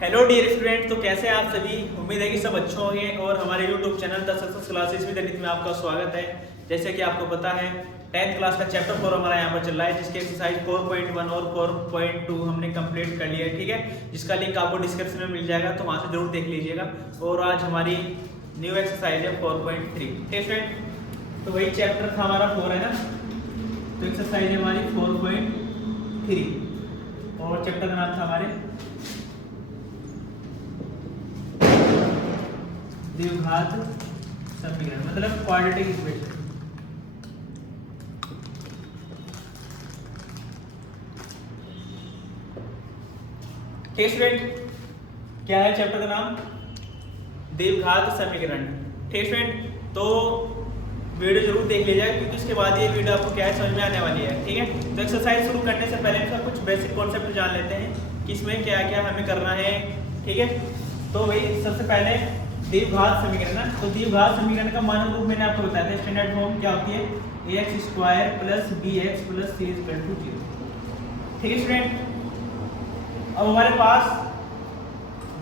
Hello dear student, तो कैसे हैं आप सभी। उम्मीद है कि सब अच्छे होंगे और हमारे YouTube channel the success classes with Anit में आपका स्वागत है। जैसे कि आपको पता है 10th क्लास का चैप्टर 4 हमारा यहाँ पर चल रहा है, जिसके एक्सरसाइज 4.1 और 4.2 हमने कंप्लीट कर लिया है। ठीक है, जिसका लिंक आपको डिस्क्रिप्शन में मिल जाएगा, तो वहाँ से जरूर देख लीजिएगा। और आज हमारी न्यू एक्सरसाइज है 4.3। ठीक है, तो वही चैप्टर था हमारा 4 है ना, तो एक्सरसाइज है हमारी 4.3 और चैप्टर का नाम था हमारे द्विघात समीकरण, मतलब क्वाड्रेटिक इक्वेशन। ठीक स्टूडेंट, क्या है चैप्टर का नाम? द्विघात समीकरण। ठीक स्टूडेंट, तो वीडियो जरूर देख लीजिएगा, क्योंकि उसके बाद ये वीडियो आपको क्या है समझ में आने वाली है। ठीक है, तो एक्सरसाइज शुरू करने से पहले इसका कुछ बेसिक कॉन्सेप्ट जान लेते हैं कि इसमें क्या क्या हमें करना है। ठीक है, तो वही सबसे पहले द्विघात समीकरण है। तो द्विघात समीकरण का मानक रूप मैंने आपको बताया था, स्टैंडर्ड फॉर्म क्या होती है, ax square plus bx plus c equal to 0। ठीक है स्टूडेंट, अब हमारे पास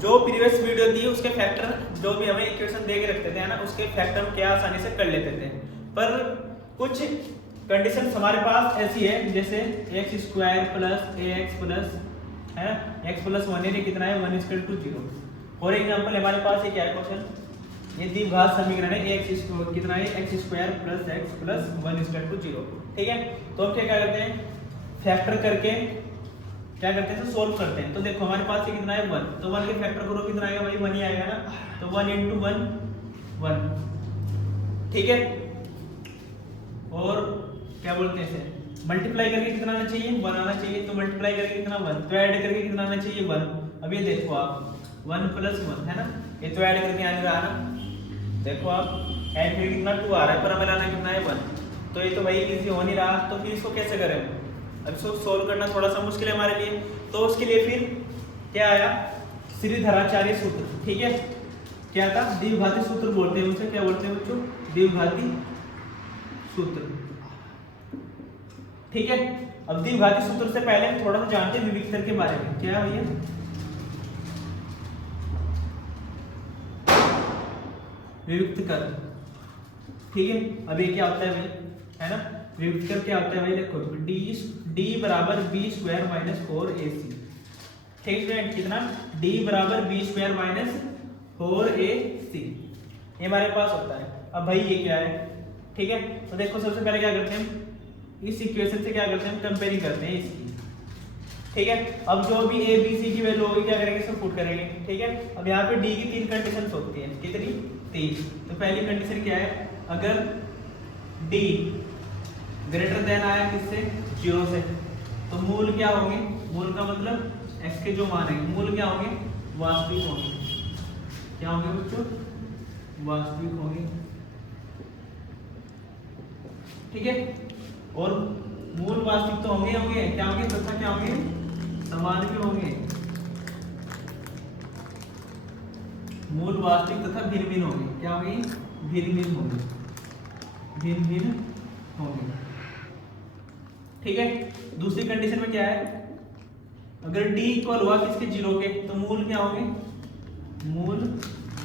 जो प्रीवियस वीडियो थी उसके फैक्टर जो भी हमें इक्वेशन दे के रखते थे ना, उसके फैक्टर हम क्या आसानी से कर लेते थे। पर कुछ कंडीशन हमारे पास ऐसी है, जैसे x square plus ax plus है x प्लस 1 यानी कितना है 1 इक्वल टू 0। फॉर एग्जाम्पल हमारे पास ये क्या है क्वेश्चन, ये द्विघात समीकरण है, x कितना है x square plus x plus 1 equal to 0। ठीक है, तो हम क्या करते हैं, फैक्टर करके क्या करते हैं, सोल्व करते हैं। तो देखो हमारे पास ये कितना है 1, तो 1 के फैक्टर करो कितना आएगा भाई 1 ही आएगा ना, तो 1 इंटू 1 1। ठीक है, और क्या बोलते हैं इसे, मल्टीप्लाई करके कितना आना चाहिए 1 आना चाहिए, तो मल्टीप्लाई करके कितना 1, तो ऐड करके कितना आना चाहिए 1। अब ये देखो आप 1 प्लस 1 है ना, ये तो ऐड करके आने रहा ना, देखो आप ऐड करके कितना 2 आ रहा है, पर हमें लाना कितना है 1, तो ये तो भाई इजी हो नहीं रहा। तो फिर इसको कैसे करें, अब इसको सोल्व करना थोड़ा सा मुश्किल है हमारे लिए। तो उसके लिए फिर क्या आया, श्रीधराचार्य सूत्र। ठीक है, क्या था, द्विघाती सूत्र बोलते हैं उसे, क्या बोलते हैं बच्चों, द्विघाती सूत्र। ठीक है, अब द्विघाती सूत्र से पहले हम थोड़ा सा जानते हैं विविक्तर के बारे में। क्या है भैया, विविक्त कर। ठीक है, अब ये क्या होता है भाई, है ना, विविक्त कर क्या होता है भाई, देखो d बराबर b स्क्वायर माइनस 4ac। ठीक है, कितना d बराबर b स्क्वायर माइनस 4ac ये हमारे पास होता है। अब भाई ये क्या है, ठीक है, तो देखो सबसे पहले क्या करते हैं, इस इक्वेशन से क्या करते हैं, कंपेयरिंग करते हैं इसकी। ठीक है, अब जो भी a b c की वैल्यू होगी क्या करेंगे, सब पुट करेंगे। ठीक है, अब यहाँ पे d की 3 कंडीशंस होती हैं, कितनी 3। तो पहली कंडीशन क्या है, अगर d ग्रेटर देन आया किससे 0 से, तो मूल क्या होंगे, मूल का मतलब x के जो मान है, मूल क्या होंगे, वास्तविक होंगे। क्या होंगे बच्चों, वास्तविक होंगे। ठीक है, और मूल वास्तविक तो होंगे होंगे, क्या होंगे, तथा क्या होंगे, समान भी होंगे। मूल वास्तविक तथा भिन्न भिन्न होंगे, क्या होंगे, भिन्न भिन्न होंगे, भिन्न भिन्न होंगे। ठीक है, दूसरी कंडीशन में क्या है, अगर d इक्वल हुआ किसके 0 के, तो मूल क्या होंगे, मूल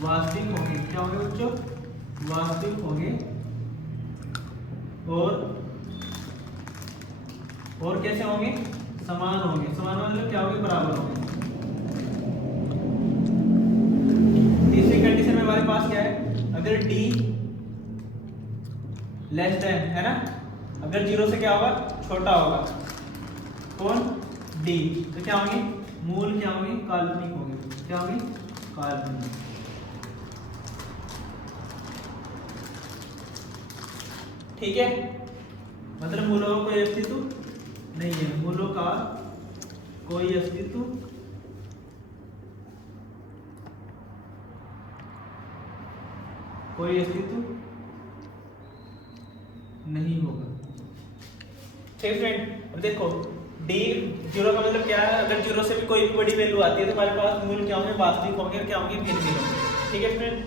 वास्तविक होंगे। क्या होंगे बच्चों, वास्तविक होंगे। और कैसे होंगे, समान होंगे। समान मतलब क्या होंगे, बराबर होंगे। तीसरी कंडीशन में हमारे पास क्या है, अगर d लेस देन है ना, अगर 0 से क्या होगा, छोटा होगा, कौन, d, तो क्या होंगे, मूल क्या होंगे, काल्पनिक होंगे। क्या होंगे, काल्पनिक। ठीक है, मतलब मूलों का कोई अस्तित्व नहीं है, मूलों का कोई अस्तित्व नहीं होगा। ठीक फ्रेंड, अब देखो d 0 का मतलब क्या है, अगर 0 से भी कोई भी बड़ी वैल्यू आती है तो हमारे पास मूल क्या होंगे, वास्तविक होंगे, और क्या होंगे, भिन्न भिन्न होंगे। ठीक है फ्रेंड,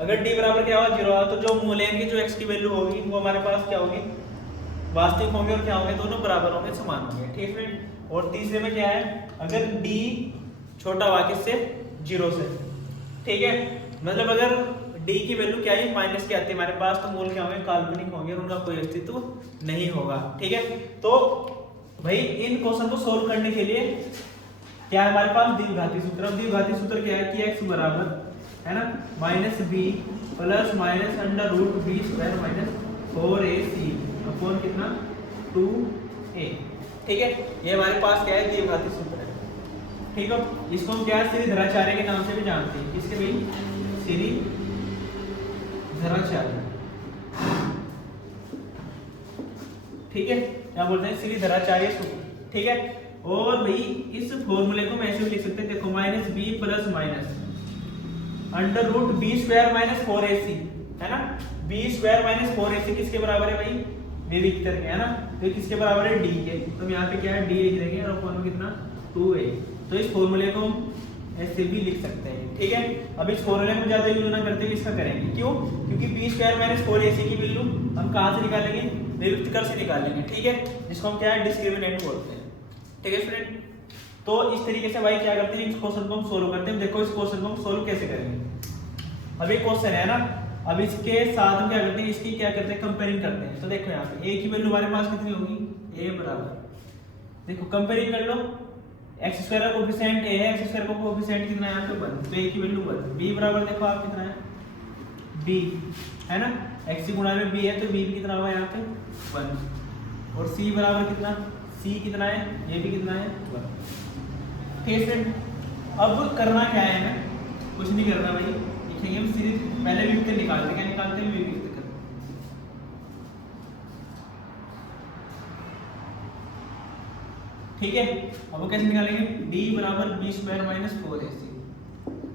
अगर d बराबर क्या होगा 0 होगा, तो जो मूल्यांक की जो x की वैल्यू होगी वो हमारे पास क्या होगी, वास्तविक होंगे, और क्या होंगे, दोनों बराबर होंगे, समान होंगे। ठीक है फ्रेंड, और तीसरे में क्या है, अगर d छोटा हुआ किससे, 0 से। ठीक है, मतलब अगर डी की वैल्यू क्या है, माइनस की आती है हमारे पास, तो मूल क्या होंगे, काल्पनिक होंगे और उनका कोई अस्तित्व नहीं होगा। ठीक है, तो भाई इन क्वेश्चन को सोल्व करने के लिए क्या है हमारे पास, द्विघाती सूत्र। अब द्विघाती सूत्र क्या है कि x बराबर है ना minus b plus minus under root b square minus 4ac upon कितना 2a। ठीक है, ये हमारे पास क्या है, द्विघाती सूत्र है। ठीक है, इसको हम क्या है, श्रीधराचार्य के नाम से भी जानते हैं। किसके भाई, श्रीधराचार्य। ठीक है, क्या बोलते हैं, श्रीधराचार्य सूत्र। ठीक है, और भाई इस फॉर्मूले को मैं ऐसे भी लिख सकते हैं, देखो minus b plus minus under root b square minus 4ac है ना। बी स्क्वायर माइनस 4ac किसके बराबर है भाई, विविक्तर के, है ना। तो किसके बराबर है, डी के। तो यहाँ पे क्या है, डी लिख देंगे और अपॉन में कितना 2a। तो इस फॉर्मूले को हम ऐसे भी लिख सकते हैं। ठीक है, अब इस फॉर्मूले में ज्यादा यूज ना करते हुए इसका करेंगे, क्यों, क्योंकि बी स्क्वायर माइनस 4ac की वैल्यू हम कहाँ से निकालेंगे, विविक्तर से निकालेंगे। ठीक है, जिसको हम क्या है, डिस्क्रिमिनेंट बोलते हैं। ठीक है स्टूडेंट, तो इस तरीके से भाई क्या करते हैं, इस क्वेश्चन को हम सोल्व करते हैं। देखो इस क्वेश्चन को हम सोल्व कैसे करेंगे, अभी क्वेश्चन है ना, अब इसके साथ हम क्या करते हैं, इसकी क्या करते हैं, कंपेयरिंग करते हैं। तो देखो यहाँ पे a की वैल्यू हमारे पास कितनी होगी, a बराबर, देखो कंपेयरिंग कर लो, एक्स स्क्वायर का कोएफिशिएंट a है, एक्स स्क्वायर का कोएफिशिएंट कितना है यहाँ पे 1, तो a की वैल्यू 1। b बराबर देखो आप कितना है, b है ना, x की गुणा में b है, तो b भी कितना होगा यहाँ पे 1। और c बराबर कितना, c कितना है, ये भी कितना है 1। ठीक है, अब करना क्या है, हमें कुछ नहीं करना भाई, लिखेंगे हम सीरीज, पहले विविक्तर निकालते हैं, क्या निकालते हैं, विविक्तर। ठीक है, अब वो कैसे निकालेंगे, d बराबर बी स्क्वायर माइनस 4ac।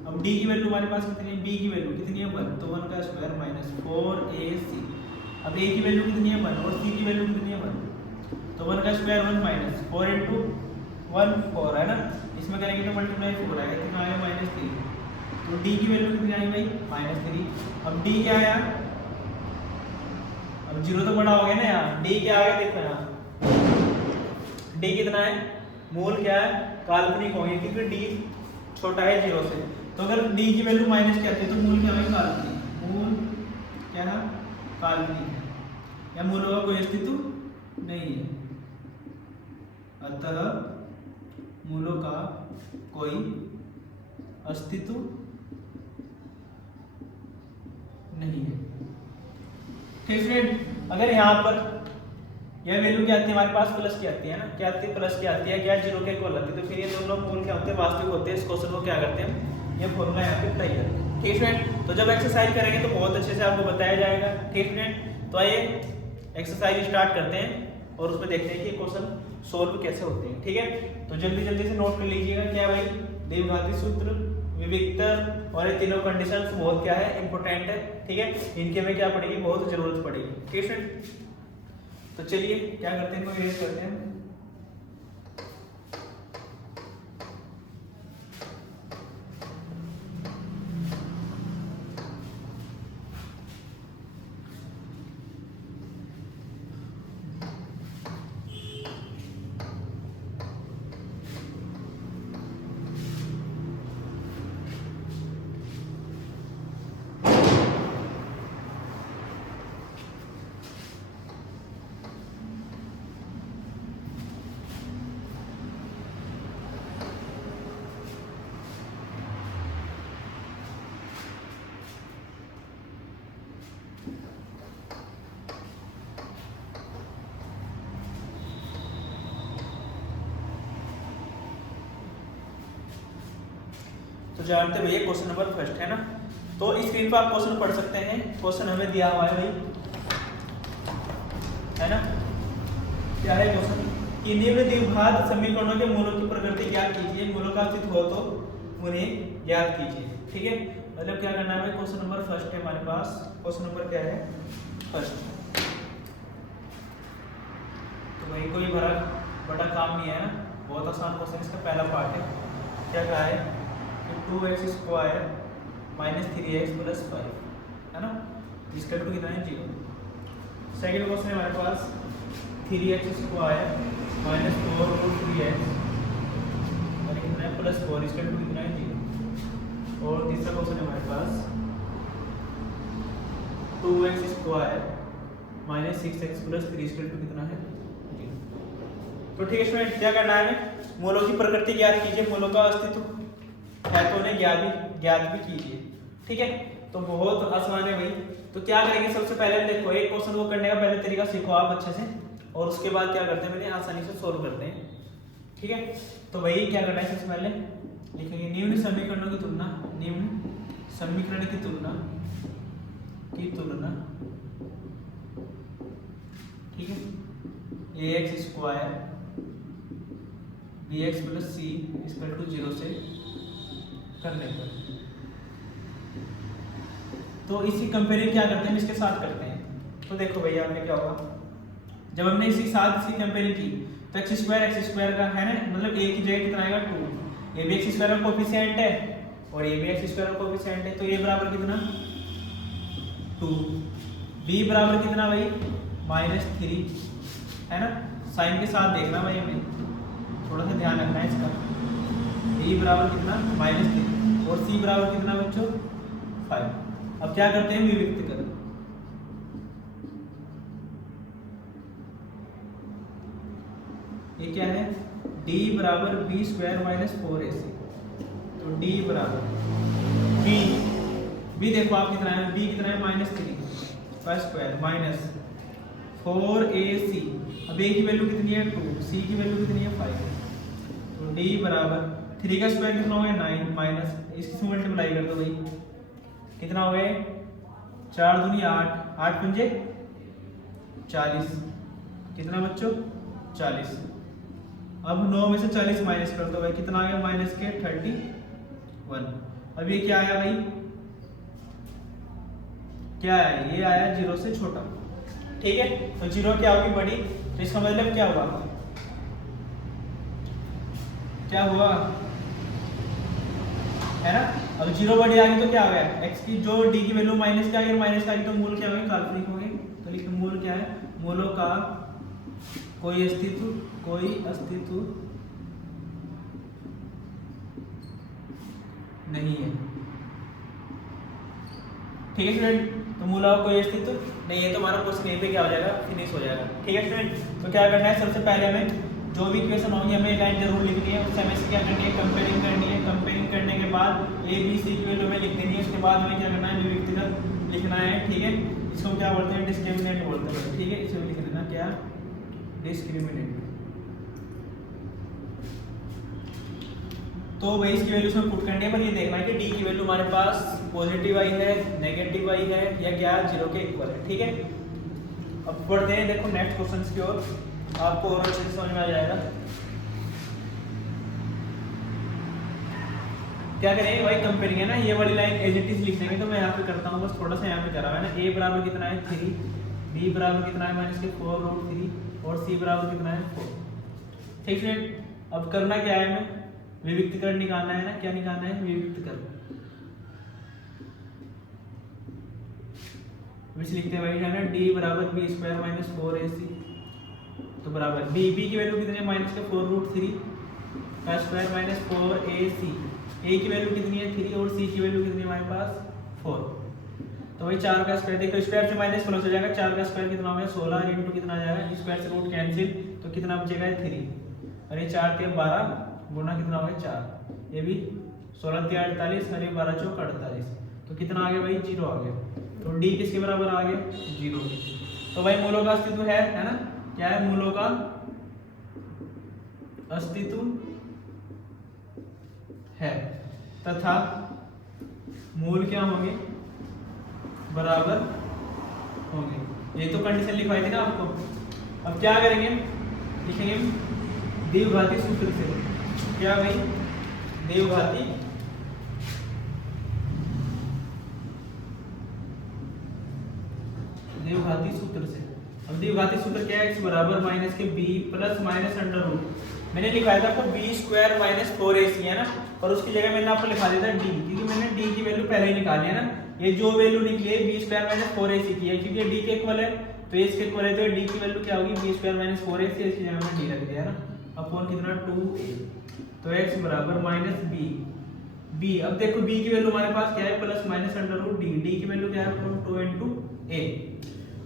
अब d की वैल्यू हमारे पास कितनी है, b की वैल्यू कितनी है 1, तो 1 का स्क्वायर माइनस 4ac। अब a की वैल्यू कितनी है 1 और c की वैल्यू कितनी है 1, तो 1 का स्क्वायर 1 माइनस 4 into 1 4 है ना, इसमें करेंगे तो मल्टीप्लाई 4 आएगा, कितना आएगा -3। तो d की वैल्यू कितनी आई भाई -3। अब d क्या आया, अब 0 तो बड़ा हो गया ना यहाँ, d क्या आया देखो यहाँ, d कितना है, मूल क्या है, काल्पनिक हो गया, क्योंकि d छोटा है 0 से। तो अगर d की वैल्यू माइनस क्या आती है, तो मूल क्या है, काल्पनिक। मूल क्या है, काल्पनिक है, या मूलों का कोई अस्तित्व नहीं है, अतः मूलों का कोई अस्तित्व नहीं है। ठीक फ्रेंड, अगर यहाँ पर यह वैल्यू क्या आती है हमारे पास, प्लस की आती है ना, क्या आती है, प्लस की आती है, क्या 0 के इक्वल आती है, तो फिर ये दोनों मूल क्या होते हैं, वास्तविक होते हैं। इस क्वेश्चन को क्या करते हैं, ये फॉर्मूला यहाँ पे अप्लाई करते हैं। ठीक फ्रेंड, तो जब एक्सरसाइज करेंगे तो बहुत अच्छे से आपको बताया जाएगा। ठीक फ्रेंड, तो आइए एक्सरसाइज स्टार्ट करते हैं और उसमें देखते हैं कि क्वेश्चन सोल्व कैसे होते हैं। ठीक है, तो जल्दी जल्दी से नोट कर लीजिएगा, क्या भाई, द्विघाती सूत्र, विविक्तर और ये तीनों कंडीशंस बहुत क्या है, इंपॉर्टेंट है। ठीक है, इनके में क्या पड़ेगी, बहुत जरूरत पड़ेगी। ठीक है, तो चलिए क्या करते हैं, इनको इरेज करते हैं। तो जानते भैया क्वेश्चन नंबर फर्स्ट है ना, तो स्क्रीन पर आप क्वेश्चन पढ़ सकते हैं। क्वेश्चन हमें दिया हुआ है भाई, है ना, क्या है क्वेश्चन, कि निम्न द्विघात समीकरणों के मूलों की प्रकृति ज्ञात कीजिए, मूलों का अस्तित्व हो तो उन्हें ज्ञात कीजिए। ठीक है, मतलब क्या करना है भाई, क्वेश्चन नंबर फर्स्ट है हमारे पास, क्वेश्चन नंबर क्या है, फर्स्ट। तो भाई कोई बड़ा काम नहीं है ना, बहुत आसान क्वेश्चन, इसका पहला पार्ट है, क्या कहा है, 2x square minus 3x plus 5 है ना, इसका टू कितना है 0। सेकेंड क्वेश्चन है हमारे पास 3x square minus 4 root 3x यानी कितना है प्लस 4 इसका टू कितना है 0। और तीसरा क्वेश्चन है हमारे पास 2x square minus 6x plus 3 इसका टू कितना है 0। तो ठीक है स्टूडेंट, क्या करना है हमें, मूलों की प्रकृति ज्ञात कीजिए, मूलों का अस्तित्व है तो उन्हें ज्ञात भी कीजिए। ठीक है, तो बहुत आसान है भाई। तो क्या करेंगे, सबसे पहले देखो एक क्वेश्चन को करने का पहले तरीका सीखो आप अच्छे से, और उसके बाद क्या करते हैं मैंने आसानी से सोल्व करते हैं। ठीक है, तो वही क्या करना है, सबसे पहले लिखेंगे निम्न समीकरणों की तुलना, निम्न समीकरण की तुलना ठीक है, ax square bx plus c equal to 0 से करने पर। तो इसी कंपेयरिंग क्या करते हैं, इसके साथ करते हैं। तो देखो भैया आपने क्या होगा, जब हमने इसी कंपेयरिंग की तो x स्क्वायर का है ना, मतलब a की जगह कितना आएगा 2, a भी x स्क्वायर का कोफिशिएंट है और a भी x स्क्वायर का कोफिशिएंट है, तो a बराबर कितना 2, b बराबर कितना भाई -3 है ना। साइन के साथ देखना भाई, हमें थोड़ा सा ध्यान रखना है इसका। b बराबर कितना -3 और c बराबर कितना बच्चों 5। अब क्या करते हैं, विविक्त कर, ये क्या है d बराबर b स्क्वायर माइनस 4ac। तो d बराबर b देखो आप कितना है, b कितना है -3 का स्क्वायर माइनस 4ac। अब a की वैल्यू कितनी है 2, c की वैल्यू कितनी है 5। तो d बराबर 3 का स्क्वायर कितना हो गया 9 माइनस, इसकी मल्टीप्लाई कर दो भाई, कितना हो गया 4 दूनी 8, 8 पंजे 40, कितना बच्चों 40। अब 9 में से 40 माइनस कर दो भाई, कितना आ गया माइनस के 31। अब ये क्या आया भाई, क्या आया, ये आया 0 से छोटा। ठीक है, तो 0 क्या होगी बड़ी, तो इसका मतलब क्या हुआ, है ना। अब 0 बड़ी आ गई तो क्या हो गया, x की जो d की वैल्यू माइनस क्या आ गई, माइनस का आ गई, तो मूल क्या होंगे काल्पनिक होंगे। तो लिखिए मूल क्या है, मूलों का कोई अस्तित्व नहीं है। ठीक है स्टूडेंट, तो मूलों का कोई अस्तित्व नहीं है, तो हमारा क्वेश्चन यहीं पे क्या हो जाएगा, फिनिश हो जाएगा। ठीक है स्टूडेंट, तो क्या करना है, सबसे पहले हमें जो भी इक्वेशन होंगी हमें लाइन जरूर लिखनी है, उससे हमें क्या करनी है, कंपेयरिंग करनी है। कंपेयरिंग करने के बाद a b c की वैल्यू हमें लिख देनी है, उसके बाद हमें क्या करना है, विविक्त लिखना है। ठीक है, इसको क्या बोलते हैं, डिस्क्रिमिनेंट बोलते हैं। ठीक है, इसे लिख देना क्या, डिस्क्रिमिनेंट। तो भाई इसकी वैल्यू इसमें पुट करनी है, पर ये देखना है कि d की वैल्यू हमारे पास पॉजिटिव आई है, नेगेटिव आई है, या क्या 0 के इक्वल है। ठीक है, अब पढ़ते हैं, देखो नेक्स्ट क्वेश्चन की ओर, आपको और अच्छे से समझ में आ जाएगा। क्या करेंगे भाई, कंपेयरिंग है ना, ये वाली लाइन एज इट इज लिख देंगे। तो मैं यहाँ पे करता हूँ, बस थोड़ा सा यहाँ पे करा हुआ है ना। a बराबर कितना है 3, b बराबर कितना है -4√3 और c बराबर कितना है 4। ठीक है, अब करना क्या है, हमें विविक्तकरण निकालना है ना। क्या निकालना है, विविक्तकरण। विच लिखते हैं भाई है ना, d बराबर b स्क्वायर माइनस 4ac तो बराबर b की वैल्यू कितनी है -4√3 का स्क्वायर माइनस 4ac। a की वैल्यू कितनी है 3 और c की वैल्यू कितनी है हमारे पास 4। तो भाई 4 का स्क्वायर, देखो स्क्वायर से माइनस प्लस हो जाएगा, 4 का स्क्वायर कितना हो गया 16 इंटू कितना आ जाएगा, स्क्वायर से रूट कैंसिल, तो कितना बचेगा 3 और ये 4 के 12 गुना कितना हो गया 4, ये भी 16 3 48 और ये 12 चौक 48, तो कितना आ गया भाई 0 आ गया। तो d किसके बराबर आ गया 0। तो भाई मूलों का अस्तित्व है ना, क्या है, मूलों का अस्तित्व है तथा मूल क्या होंगे, बराबर होंगे। ये तो कंडीशन लिखवाई थी ना आपको। अब क्या करेंगे, लिखेंगे द्विघाती सूत्र से। क्या भाई, द्विघाती सूत्र से। अब द्विघाती सूत्र क्या है, x बराबर माइनस के b plus minus under root. मैंने लिखाया था आपको b स्क्वायर माइनस 4ac है ना, पर उसकी जगह मैंने आपको लिखा दिया था d, क्योंकि मैंने d की वैल्यू पहले ही निकाली है ना। ये जो वैल्यू निकली है b स्क्वायर माइनस 4ac की है, क्योंकि d के इक्वल है तो इसके इक्वल है, तो d की वैल्यू क्या होगी b स्क्वायर माइनस 4ac, इसकी जगह मैंने d रख दिया है ना। अपॉन कितना 2a। तो x बराबर माइनस बी। अब देखो b की वैल्यू हमारे पास क्या है, plus minus under root d. D की वैल्यू क्या है, 2 इंटू a।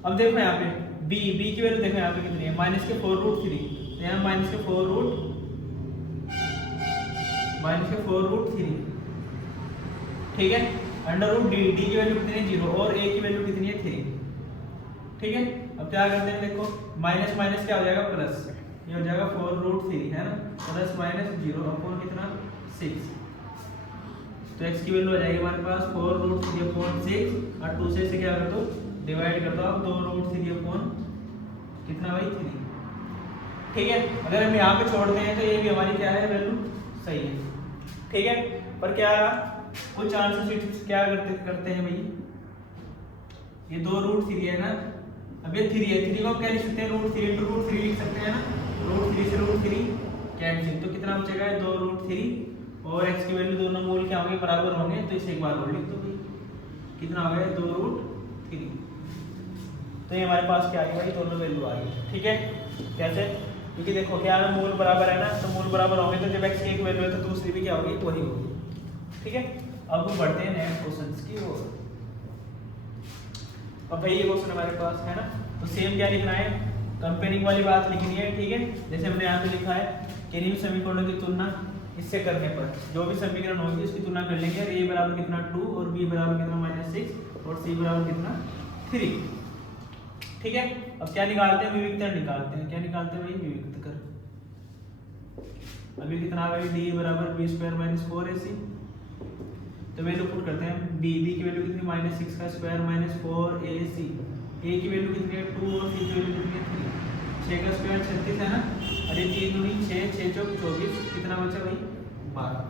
अब देखो यहाँ पे b की वैल्यू देखो यहाँ पे कितनी है, माइनस के 4√3। तो यहाँ माइनस के 4√3, ठीक है। अंडर रूट डी की वैल्यू कितनी है, 0, और a की वैल्यू कितनी है, 3, ठीक है। अब क्या करते हैं, देखो माइनस माइनस क्या हो जाएगा, प्लस, ये हो जाएगा 4√3 है ना, प्लस माइनस 0 अपॉन कितना 6। तो x की वैल्यू आ जाएगी हमारे पास 4√3 अपॉन 6, और 2 से क्या कर दो, डिवाइड कर दो आप 2√3 अपॉन कितना भाई 3, ठीक है। अगर हम यहाँ पे छोड़ते हैं तो ये भी हमारी क्या है, वैल्यू सही है, ठीक है। पर क्या कुछ आंसर क्या करते हैं भाई, ये 2√3 है ना, अब ये 3 है, 3 को क्या लिख सकते हैं, √3 इंटू √3 लिख सकते हैं ना, √3 से √3 कैंसिल, तो कितना बचेगा 2√3, और x की वैल्यू दोनों मूल क्या होंगे, बराबर होंगे, तो इसे एक बार और लिख दो भाई, कितना हो गया 2√3। तो ये हमारे पास क्या आ गया भाई, दोनों वैल्यू आ गई, ठीक है। कैसे, क्योंकि देखो क्या है, मूल बराबर है ना, तो मूल बराबर होंगे तो जब x की एक वैल्यू है तो दूसरी भी क्या होगी, वही होगी, ठीक है। अब हम बढ़ते हैं नेक्स्ट क्वेश्चंस की ओर। अब भाई ये क्वेश्चन हमारे पास है ना, तो सेम क्या लिखना है, कंपेयरिंग वाली बात लिखनी है, ठीक है। जैसे हमने यहाँ पे लिखा है कि इन समीकरणों की तुलना इससे करने पर जो भी समीकरण होगी उसकी तुलना कर लेंगे, a बराबर कितना 2, और b बराबर कितना -6, और c बराबर कितना 3, ठीक है। अब क्या निकालते हैं, विविक्तर निकालते हैं। क्या निकालते हैं भाई, विविक्तर। अभी कितना आ गया, d बराबर b² - 4ac। तो वैल्यू पुट करते हैं, b की वैल्यू कितनी, -6 का स्क्वायर -4ac। a की वैल्यू कितनी है 2, और c की वैल्यू कितनी है 3। 6 का स्क्वायर 36 है ना, और ये 3 दूनी 6, 6 चौक 24, कितना बचा भाई 12।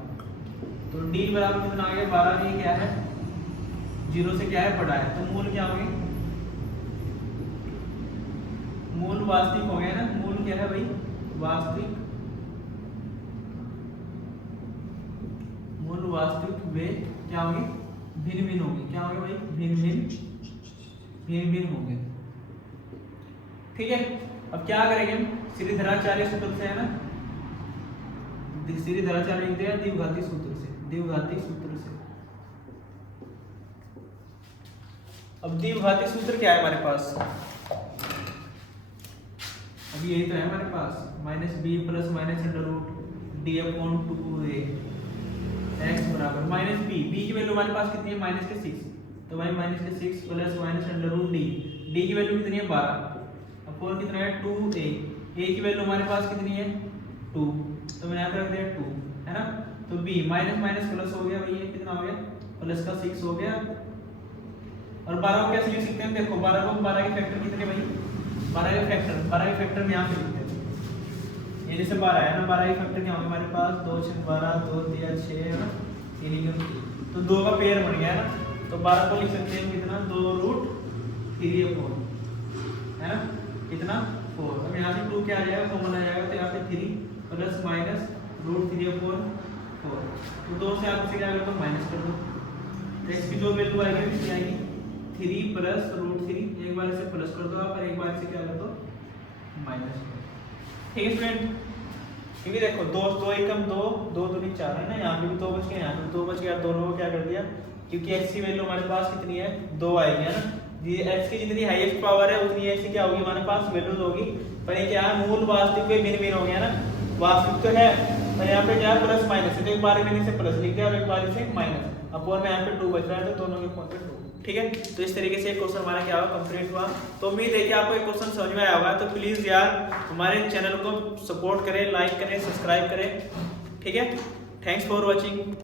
तो d बराबर कितना आ गया 12। ये क्या है, 0 से क्या है, बड़ा है, तो मूल क्या होंगे, मूल वास्तविक हो गया ना। मूल क्या है भाई, वास्तविक, मूल वास्तविक वे क्या होंगे, भिन्न भिन्न होंगे। क्या होंगे भाई, भिन्न भिन्न होंगे, ठीक है। अब क्या करेंगे हम, श्रीधराचार्य सूत्र से है ना, श्रीधराचार्य लिखते हैं द्विघाती सूत्र से, द्विघाती सूत्र से। अब द्विघाती सूत्र क्या है हमारे पास, अब यही तो है हमारे पास, -b plus minus under root d upon 2a, x बराबर -b। b की वैल्यू हमारे पास कितनी है, -6, तो भाई -6 plus minus under root d की वैल्यू कितनी है 12, अपॉन कितना है 2a। a की वैल्यू हमारे पास कितनी है 2, तो मैंने यहाँ पे रख दिया 2 है ना। तो b माइनस माइनस प्लस हो गया भाई, ये कितना हो गया, प्लस का 6 हो गया। और 12 को कैसे लिख सकते हैं, देखो 12 को, 12 के फैक्टर कितने भाई, 12 के फैक्टर में यहाँ पे लिखते हैं। ये जैसे 12 है ना, 12 के फैक्टर क्या होंगे हमारे पास, 2 6 12, 2 3 6 है ना, 3 तो 2 का पेयर बन गया है ना। तो 12 को लिख सकते हैं कितना, 2√3 अपॉन है ना, कितना 4। अब यहाँ से 2 क्या आ जाएगा, कॉमन आ जाएगा, तो यहाँ पे 3 प्लस माइनस √3 अपॉन 4। तो 2 से आप इसे क्या कर दो, माइनस कर दो, तो इसकी जो वैल्यू आएगी कितनी आएगी, 3 प्लस √3। एक बार इसे प्लस कर दो आप, और एक बार इसे क्या कर दो, माइनस कर दो, ठीक है स्टूडेंट। क्योंकि देखो 2 2 एकम 2, 2 दूनी 4 है ना, यहाँ पे भी 2 बच गया, यहाँ पे 2 बच गया, दोनों को क्या कर दिया, क्योंकि x की वैल्यू हमारे पास कितनी है 2 आएगी है ना। ये x की जितनी हाईएस्ट पावर है उतनी ऐसी क्या होगी हमारे पास वैल्यूज होगी। पर ये क्या है, मूल वास्तविक में भिन्न भिन्न हो गया ना, वास्तविक तो है पर यहाँ पे क्या है प्लस माइनस है, तो एक बार मैंने इसे प्लस लिख दिया और एक बार इसे माइनस, अपॉन में यहाँ पे 2 बच रहा है, तो दोनों के पॉइंट पे 2, ठीक है। तो इस तरीके से एक क्वेश्चन हमारा क्या हुआ, कंप्लीट हुआ। तो उम्मीद है कि आपको एक क्वेश्चन समझ में आया होगा। तो प्लीज यार हमारे चैनल को सपोर्ट करें, लाइक करें, सब्सक्राइब करें, ठीक है। Thanks for watching.